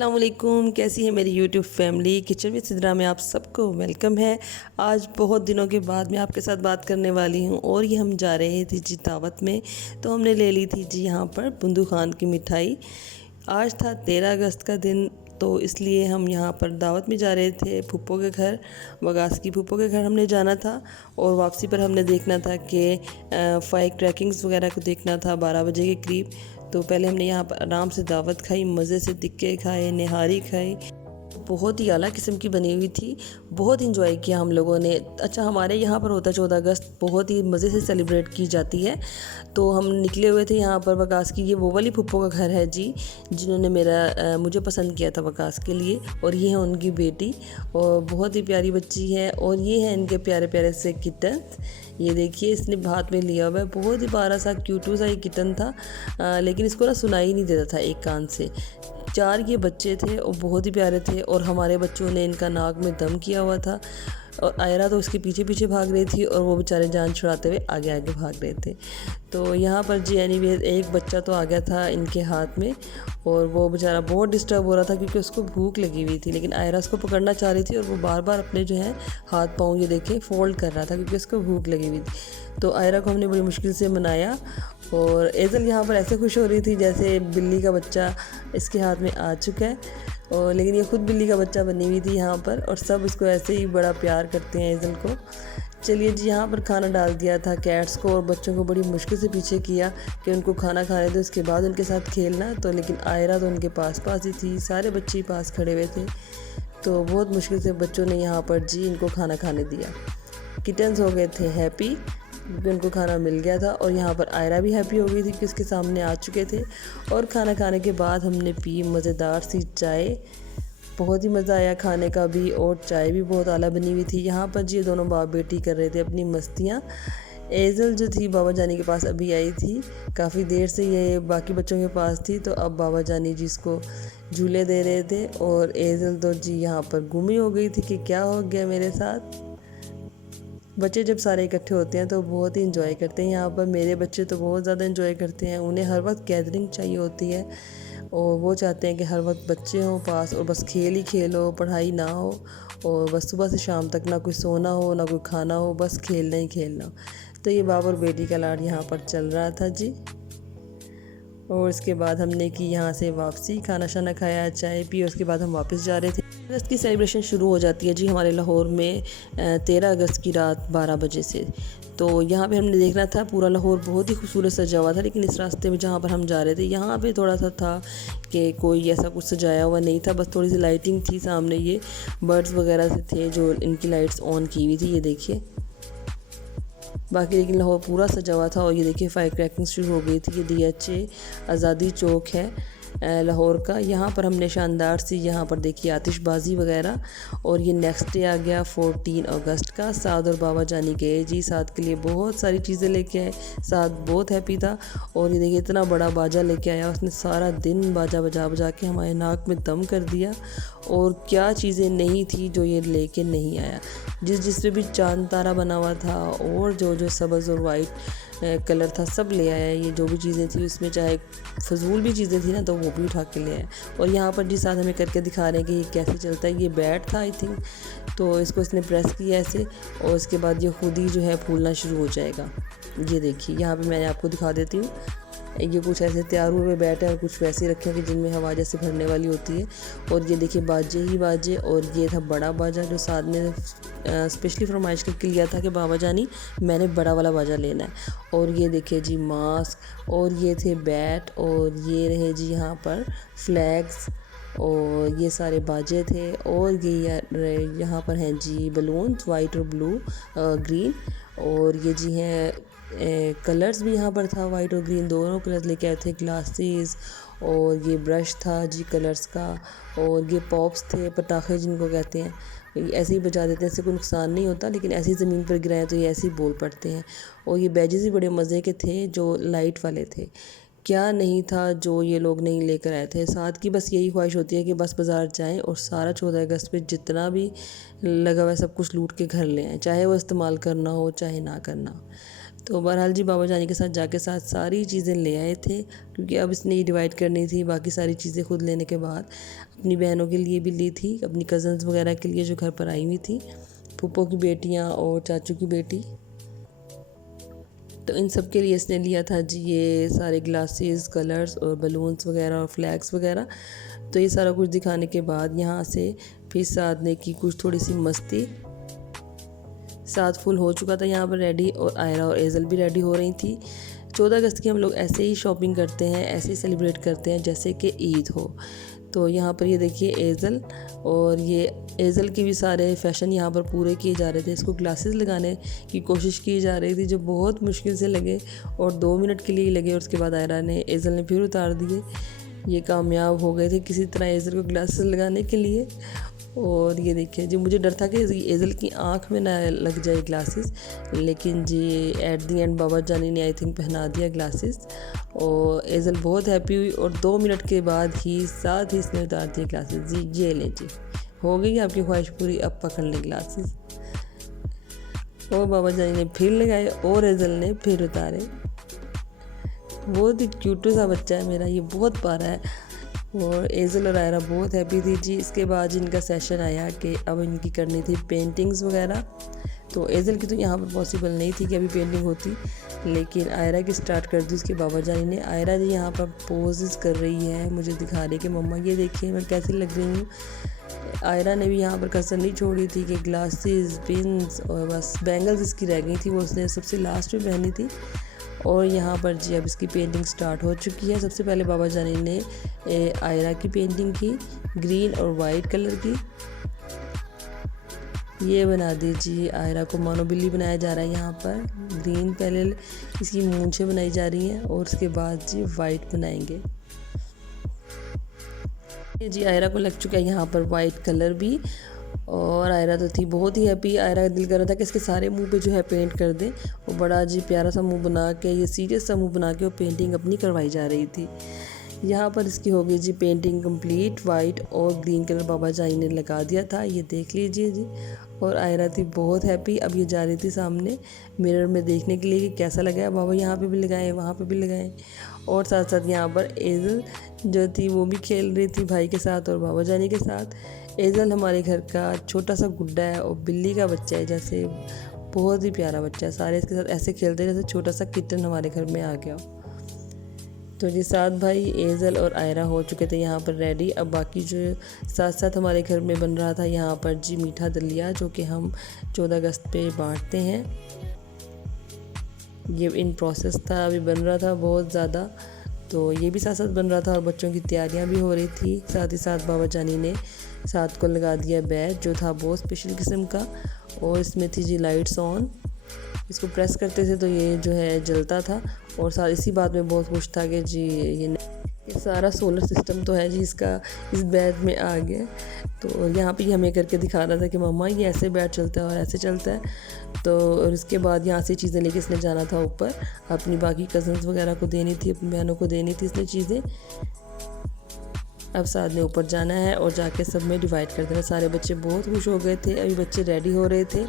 अस्सलाम वालेकुम, कैसी है मेरी YouTube family. Kitchen with Sidra में आप सबको वेलकम है। आज बहुत दिनों के बाद मैं आपके साथ बात करने वाली हूँ और ये हम जा रहे थे जी दावत में। तो हमने ले ली थी जी यहाँ पर बुंदू खान की मिठाई। आज था 13 अगस्त का दिन, तो इसलिए हम यहाँ पर दावत में जा रहे थे फूफो के घर। वगास की फूफो के घर हमने जाना था और वापसी पर हमने देखना था कि फायर क्रैकिंग्स वगैरह को देखना था 12 बजे के करीब। तो पहले हमने यहाँ पर आराम से दावत खाई, मज़े से टिक्के खाए, निहारी खाई। बहुत ही आला किस्म की बनी हुई थी, बहुत इंजॉय किया हम लोगों ने। अच्छा, हमारे यहाँ पर होता है 14 अगस्त, बहुत ही मज़े से सेलिब्रेट की जाती है। तो हम निकले हुए थे यहाँ पर। वकास की ये वो वाली फुप्पो का घर है जी, जिन्होंने मुझे पसंद किया था वकास के लिए। और ये है उनकी बेटी और बहुत ही प्यारी बच्ची है। और ये है इनके प्यारे प्यारे से किटन। ये देखिए, इसने हाथ में लिया हुआ है, बहुत ही प्यारा सा क्यूटू सा ये किटन था। लेकिन इसको ना सुनाई नहीं देता था एक कान से। 4 ये बच्चे थे और बहुत ही प्यारे थे। और हमारे बच्चों ने इनका नाक में दम किया हुआ था और आयरा तो उसके पीछे पीछे भाग रही थी और वो बेचारे जान छुड़ाते हुए आगे आगे भाग रहे थे। तो यहाँ पर जी एनीवे एक बच्चा तो आ गया था इनके हाथ में और वो बेचारा बहुत डिस्टर्ब हो रहा था क्योंकि उसको भूख लगी हुई थी। लेकिन आयरा उसको पकड़ना चाह रही थी और वो बार बार अपने जो है हाथ पाँव ये देखे फोल्ड कर रहा था क्योंकि उसको भूख लगी हुई थी। तो आयरा को हमने बड़ी मुश्किल से मनाया और एजल यहाँ पर ऐसे खुश हो रही थी जैसे बिल्ली का बच्चा इसके हाथ में आ चुका है। और लेकिन ये खुद बिल्ली का बच्चा बनी हुई थी यहाँ पर और सब इसको ऐसे ही बड़ा प्यार करते हैं एजल को। चलिए जी, यहाँ पर खाना डाल दिया था कैट्स को और बच्चों को बड़ी मुश्किल से पीछे किया कि उनको खाना खाने दो, उसके बाद उनके साथ खेलना। तो लेकिन आयरा तो उनके पास पास ही थी, सारे बच्चे ही पास खड़े हुए थे। तो बहुत मुश्किल से बच्चों ने यहाँ पर जी इनको खाना खाने दिया। किटन्स हो गए थे हैप्पी क्योंकि उनको खाना मिल गया था। और यहाँ पर आयरा भी हैप्पी हो गई थी कि उसके सामने आ चुके थे। और खाना खाने के बाद हमने पी मज़ेदार सी चाय। बहुत ही मज़ा आया खाने का भी और चाय भी बहुत आला बनी हुई थी। यहाँ पर जी दोनों बाप बेटी कर रहे थे अपनी मस्तियाँ। एजल जो थी बाबा जानी के पास अभी आई थी, काफ़ी देर से ये बाकी बच्चों के पास थी। तो अब बाबा जानी जी इसको झूले दे रहे थे और एजल तो जी यहाँ पर गुमी हो गई थी कि क्या हो गया मेरे साथ। बच्चे जब सारे इकट्ठे होते हैं तो बहुत ही इंजॉय करते हैं। यहाँ पर मेरे बच्चे तो बहुत ज़्यादा इंजॉय करते हैं, उन्हें हर वक्त गैदरिंग चाहिए होती है और वो चाहते हैं कि हर वक्त बच्चे हों पास और बस खेल ही खेल हो, पढ़ाई ना हो और बस सुबह से शाम तक ना कोई सोना हो ना कोई खाना हो, बस खेलना ही खेलना हो। तो ये बाप और बेटी का लाड यहाँ पर चल रहा था जी। और इसके बाद हमने की यहाँ से वापसी, खाना शाना खाया, चाय पी और उसके बाद हम वापस जा रहे थे। अगस्त की सेलिब्रेशन शुरू हो जाती है जी हमारे लाहौर में 13 अगस्त की रात 12 बजे से। तो यहाँ पे हमने देखना था पूरा लाहौर बहुत ही खूबसूरत सजा हुआ था। लेकिन इस रास्ते में जहाँ पर हम जा रहे थे यहाँ पे थोड़ा सा था कि कोई ऐसा कुछ सजाया हुआ नहीं था, बस थोड़ी सी लाइटिंग थी सामने। ये बर्ड्स वगैरह से थे जो इनकी लाइट्स ऑन की हुई थी, ये देखिए। बाकी लेकिन लाहौर पूरा सजा हुआ था। और ये देखिए फायर क्रैकिंग शुरू हो गई थी। ये DHA आज़ादी चौक है लाहौर का। यहाँ पर हमने शानदार सी यहाँ पर देखिए आतिशबाजी वगैरह। और ये नेक्स्ट डे आ गया 14 अगस्त का। साद और बाबा जानी गए जी साद के लिए, बहुत सारी चीज़ें लेके आए। साद बहुत हैप्पी था और ये देखिए इतना बड़ा बाजा लेके आया, उसने सारा दिन बाजा बजा बजा के हमारे नाक में दम कर दिया। और क्या चीज़ें नहीं थी जो ये लेके नहीं आया, जिस पे भी चांद तारा बना हुआ था और जो जो सब्ज़ और वाइट कलर था सब ले आया। ये जो भी चीज़ें थी उसमें चाहे फजूल भी चीज़ें थी ना तो वो भी उठा के ले आए। और यहाँ पर जिस साथ हमें करके दिखा रहे हैं कि ये कैसे चलता है। ये बैट था आई थिंक, तो इसको इसने प्रेस किया ऐसे और उसके बाद ये खुद ही जो है फूलना शुरू हो जाएगा। ये देखिए यहाँ पे मैंने आपको दिखा देती हूँ। ये कुछ ऐसे तैयार हुए बैट है और कुछ वैसे रखे हैं कि जिनमें हवा जैसे भरने वाली होती है। और ये देखिए बाजे ही बाजे। और ये था बड़ा बाजा जो साथ में स्पेशली फरमाइश करके लिया था कि बाबा जानी मैंने बड़ा वाला बाजा लेना है। और ये देखिए जी मास्क और ये थे बैट और ये रहे जी यहाँ पर फ्लैग्स और ये सारे बाजे थे। और ये यहाँ पर हैं जी बलून्स वाइट और ब्लू ग्रीन। और ये जी हैं कलर्स भी यहाँ पर था, वाइट और ग्रीन दोनों कलर्स लेके आए थे। ग्लासेस और ये ब्रश था जी कलर्स का। और ये पॉप्स थे, पटाखे जिनको कहते हैं। ऐसे ही बजा देते हैं, इससे कोई नुकसान नहीं होता, लेकिन ऐसी ज़मीन पर गिराएं तो ये ऐसे ही बोल पड़ते हैं। और ये बैजेस भी बड़े मज़े के थे जो लाइट वाले थे। क्या नहीं था जो ये लोग नहीं लेकर आए थे। साथ की बस यही ख्वाहिश होती है कि बस बाज़ार जाएं और सारा 14 अगस्त पे जितना भी लगा हुआ है सब कुछ लूट के घर ले आएँ, चाहे वो इस्तेमाल करना हो चाहे ना करना हो। तो बहरहाल जी बाबा जानी के साथ जाके साथ सारी चीज़ें ले आए थे, क्योंकि अब इसने ही डिवाइड करनी थी। बाकी सारी चीज़ें खुद लेने के बाद अपनी बहनों के लिए भी ली थी, अपनी कज़न्स वगैरह के लिए जो घर पर आई हुई थी, फूफो की बेटियाँ और चाचू की बेटी। तो इन सब के लिए इसने लिया था जी ये सारे ग्लासेस, कलर्स और बलून्स वगैरह और फ्लैग्स वगैरह। तो ये सारा कुछ दिखाने के बाद यहाँ से फिर साथ ने की कुछ थोड़ी सी मस्ती। साथ फुल हो चुका था यहाँ पर रेडी, और आयरा और एज़ल भी रेडी हो रही थी। 14 अगस्त की हम लोग ऐसे ही शॉपिंग करते हैं, ऐसे ही सेलिब्रेट करते हैं जैसे कि ईद हो। तो यहाँ पर ये देखिए एज़ल, और ये एज़ल के भी सारे फैशन यहाँ पर पूरे किए जा रहे थे। इसको ग्लासेस लगाने की कोशिश की जा रही थी जो बहुत मुश्किल से लगे, और 2 मिनट के लिए ही लगे, और उसके बाद आयरा ने एज़ल ने फिर उतार दिए। ये कामयाब हो गए थे किसी तरह एज़ल को ग्लासेस लगाने के लिए। और ये देखिए जी, मुझे डर था कि एज़ल की आँख में ना लग जाए ग्लासेस, लेकिन जी एट दी एंड बाबा जानी ने आई थिंक पहना दिया ग्लासेस, और एज़ल बहुत हैप्पी हुई। और 2 मिनट के बाद ही साथ ही इसने उतार दिए ग्लासेस। जी ये लें जी, हो गई आपकी ख्वाहिश पूरी, अब पकड़ लें ग्लासेस। और बाबा जानी ने फिर लगाए और एज़ल ने फिर उतारे। बहुत ही क्यूट सा बच्चा है मेरा, ये बहुत प्यारा है। और एज़ल और आयरा बहुत हैप्पी थी जी। इसके बाद इनका सेशन आया कि अब इनकी करनी थी पेंटिंग्स वगैरह। तो एज़ल की तो यहाँ पर पॉसिबल नहीं थी कि अभी पेंटिंग होती, लेकिन आयरा की स्टार्ट कर दी उसके बाबा जानी ने। आयरा जी यहाँ पर पोजेस कर रही है, मुझे दिखा रही कि मम्मा ये देखिए मैं कैसी लग रही हूँ। आयरा ने भी यहाँ पर कसर नहीं छोड़ी थी कि ग्लासेस, पिन्स और बस बैंगल्स इसकी रह गई थी, वो उसने सबसे लास्ट में पहनी थी। और यहाँ पर जी अब इसकी पेंटिंग स्टार्ट हो चुकी है। सबसे पहले बाबा जानी ने आयरा की पेंटिंग की, ग्रीन और वाइट कलर की। ये बना दीजिए, आयरा को मानो बिल्ली बनाया जा रहा है यहाँ पर। ग्रीन पहले इसकी मूंछें बनाई जा रही हैं, और उसके बाद जी वाइट बनाएंगे। जी आयरा को लग चुका है यहाँ पर वाइट कलर भी, और आयरा तो थी बहुत ही हैप्पी। आयरा का दिल कर रहा था कि इसके सारे मुंह पे जो है पेंट कर दें। वो बड़ा जी प्यारा सा मुंह बना के, ये सीरियस सा मुंह बना के वो पेंटिंग अपनी करवाई जा रही थी। यहाँ पर इसकी हो गई जी पेंटिंग कंप्लीट। वाइट और ग्रीन कलर बाबा जानी ने लगा दिया था, ये देख लीजिए जी। और आयरा थी बहुत हैप्पी। अब ये जा रही थी सामने मिरर में देखने के लिए कि कैसा लगा है। बाबा यहाँ पे भी लगाए, वहाँ पे भी लगाए। और साथ साथ यहाँ पर एज़ल जो थी वो भी खेल रही थी भाई के साथ और बाबा जानी के साथ। एज़ल हमारे घर का छोटा सा गुड्डा है और बिल्ली का बच्चा है, जैसे बहुत ही प्यारा बच्चा है। सारे इसके साथ ऐसे खेलते हैं जैसे छोटा सा किटन हमारे घर में आ गया हो। तो जी 7 भाई एज़ल और आयरा हो चुके थे यहाँ पर रेडी। अब बाकी जो साथ साथ हमारे घर में बन रहा था यहाँ पर जी मीठा दलिया, जो कि हम 14 अगस्त पे बांटते हैं। ये इन प्रोसेस था, अभी बन रहा था बहुत ज़्यादा। तो ये भी साथ साथ बन रहा था और बच्चों की तैयारियां भी हो रही थी। साथ ही साथ बाबा जानी ने साथ को लगा दिया बैच, जो था बहुत स्पेशल किस्म का, और इसमें थी जी लाइट्स ऑन। इसको प्रेस करते थे तो ये जो है जलता था। और साथ इसी बात में बहुत खुश था कि जी ये सारा सोलर सिस्टम तो है जी इसका इस बैट में आ गया। तो यहाँ पे हमें करके दिखा रहा था कि मम्मा ये ऐसे बैट चलता है और ऐसे चलता है। तो और इसके बाद यहाँ से चीज़ें लेके इसने जाना था ऊपर, अपनी बाकी कज़न्स वगैरह को देनी थी, अपनी बहनों को देनी थी इसने चीज़ें। अब साथ ने ऊपर जाना है और जाके सब में डिवाइड कर देना। सारे बच्चे बहुत खुश हो गए थे। अभी बच्चे रेडी हो रहे थे।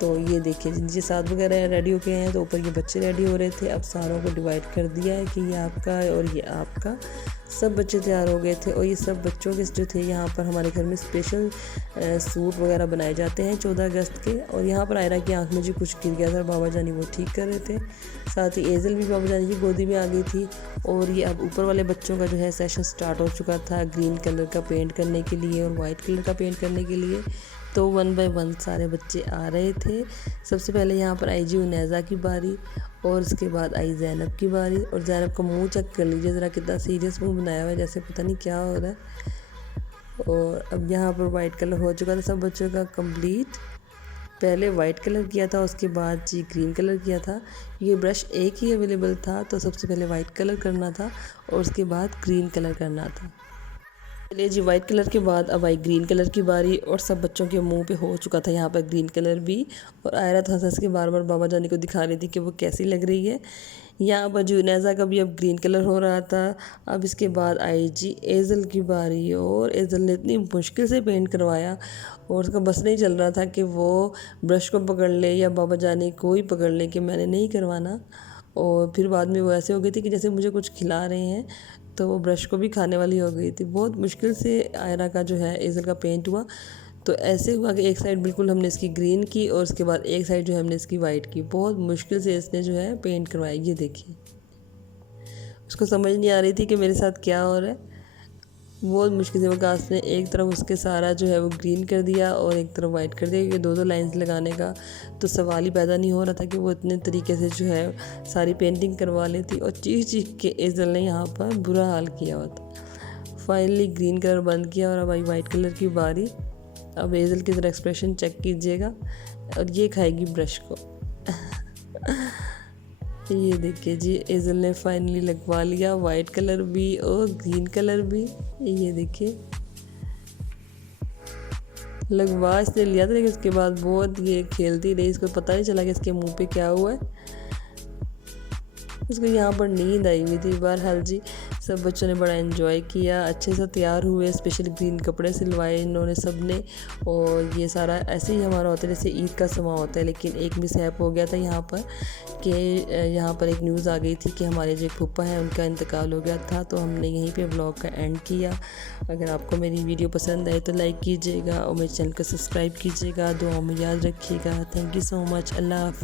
तो ये देखिए जिनके साथ वगैरह रेडी हो गए हैं, तो ऊपर ये बच्चे रेडी हो रहे थे। अब सारों को डिवाइड कर दिया है कि ये आपका है और ये आपका। सब बच्चे तैयार हो गए थे और ये सब बच्चों के जो थे यहाँ पर हमारे घर में स्पेशल सूट वगैरह बनाए जाते हैं 14 अगस्त के। और यहाँ पर आयरा की आंख में जी कुछ गिर गया था, बाबा जानी वो ठीक कर रहे थे। साथ ही एज़ल भी बाबा जानी की गोदी में आ गई थी। और ये अब ऊपर वाले बच्चों का जो है सेशन स्टार्ट हो चुका था, ग्रीन कलर का पेंट करने के लिए और वाइट कलर का पेंट करने के लिए। तो 1 बाय 1 सारे बच्चे आ रहे थे। सबसे पहले यहाँ पर आई जी उनैज़ा की बारी, और उसके बाद आई ज़ैनब की बारी। और ज़ैनब का मुंह चेक कर लीजिए ज़रा, कितना सीरियस मुंह बनाया हुआ है, जैसे पता नहीं क्या हो रहा है। और अब यहाँ पर वाइट कलर हो चुका था सब बच्चों का कंप्लीट। पहले वाइट कलर किया था, उसके बाद जी ग्रीन कलर किया था। ये ब्रश एक ही अवेलेबल था, तो सबसे पहले वाइट कलर करना था और उसके बाद ग्रीन कलर करना था। चलिए जी, वाइट कलर के बाद अब आई ग्रीन कलर की बारी, और सब बच्चों के मुंह पे हो चुका था यहाँ पर ग्रीन कलर भी। और आयरा हंस हंस के बार बार बाबा जानी को दिखा रही थी कि वो कैसी लग रही है। यहाँ पर जुनैज़ा का भी अब ग्रीन कलर हो रहा था। अब इसके बाद आई जी एज़ल की बारी, और एज़ल ने इतनी मुश्किल से पेंट करवाया और उसका बस नहीं चल रहा था कि वो ब्रश को पकड़ ले या बाबा जाने को ही पकड़ ले कि मैंने नहीं करवाना। और फिर बाद में वो ऐसे हो गई थी कि जैसे मुझे कुछ खिला रहे हैं, तो वो ब्रश को भी खाने वाली हो गई थी। बहुत मुश्किल से आयरा का जो है एज़ल का पेंट हुआ। तो ऐसे हुआ कि एक साइड बिल्कुल हमने इसकी ग्रीन की और उसके बाद एक साइड जो है हमने इसकी वाइट की। बहुत मुश्किल से इसने जो है पेंट करवाया। ये देखिए, उसको समझ नहीं आ रही थी कि मेरे साथ क्या हो रहा है। बहुत मुश्किल से वकास ने एक तरफ उसके सारा जो है वो ग्रीन कर दिया और एक तरफ वाइट कर दिया, क्योंकि दो लाइंस लगाने का तो सवाल ही पैदा नहीं हो रहा था कि वो इतने तरीके से जो है सारी पेंटिंग करवा लेती। और चीख चीख के एज़ल ने यहाँ पर बुरा हाल किया हुआ था। फाइनली ग्रीन कलर बंद किया और अब आई वाइट कलर की बारी। अब एज़ल की तरह एक्सप्रेशन चेक कीजिएगा, और ये खाएगी ब्रश को। ये देखिए जी, एज़ल ने फाइनली लगवा लिया वाइट कलर भी और ग्रीन कलर भी। ये देखिए, लगवा इसने लिया था, लेकिन उसके बाद बहुत ये खेलती रही, इसको पता नहीं चला कि इसके मुंह पे क्या हुआ है। उसको यहाँ पर नींद आई हुई थी। बहरहाल जी, सब बच्चों ने बड़ा एंजॉय किया, अच्छे से तैयार हुए, स्पेशल ग्रीन कपड़े सिलवाए इन्होंने सब ने। और ये सारा ऐसे ही हमारा होता है जैसे ईद का समा होता है। लेकिन एक मिसहैप हो गया था यहाँ पर कि यहाँ पर एक न्यूज़ आ गई थी कि हमारे जो फूफा हैं उनका इंतकाल हो गया था। तो हमने यहीं पे ब्लॉग का एंड किया। अगर आपको मेरी वीडियो पसंद आए तो लाइक कीजिएगा और मेरे चैनल को सब्सक्राइब कीजिएगा। दुआओं में याद रखिएगा। Thank you so much. अल्लाह हाफ़िज़।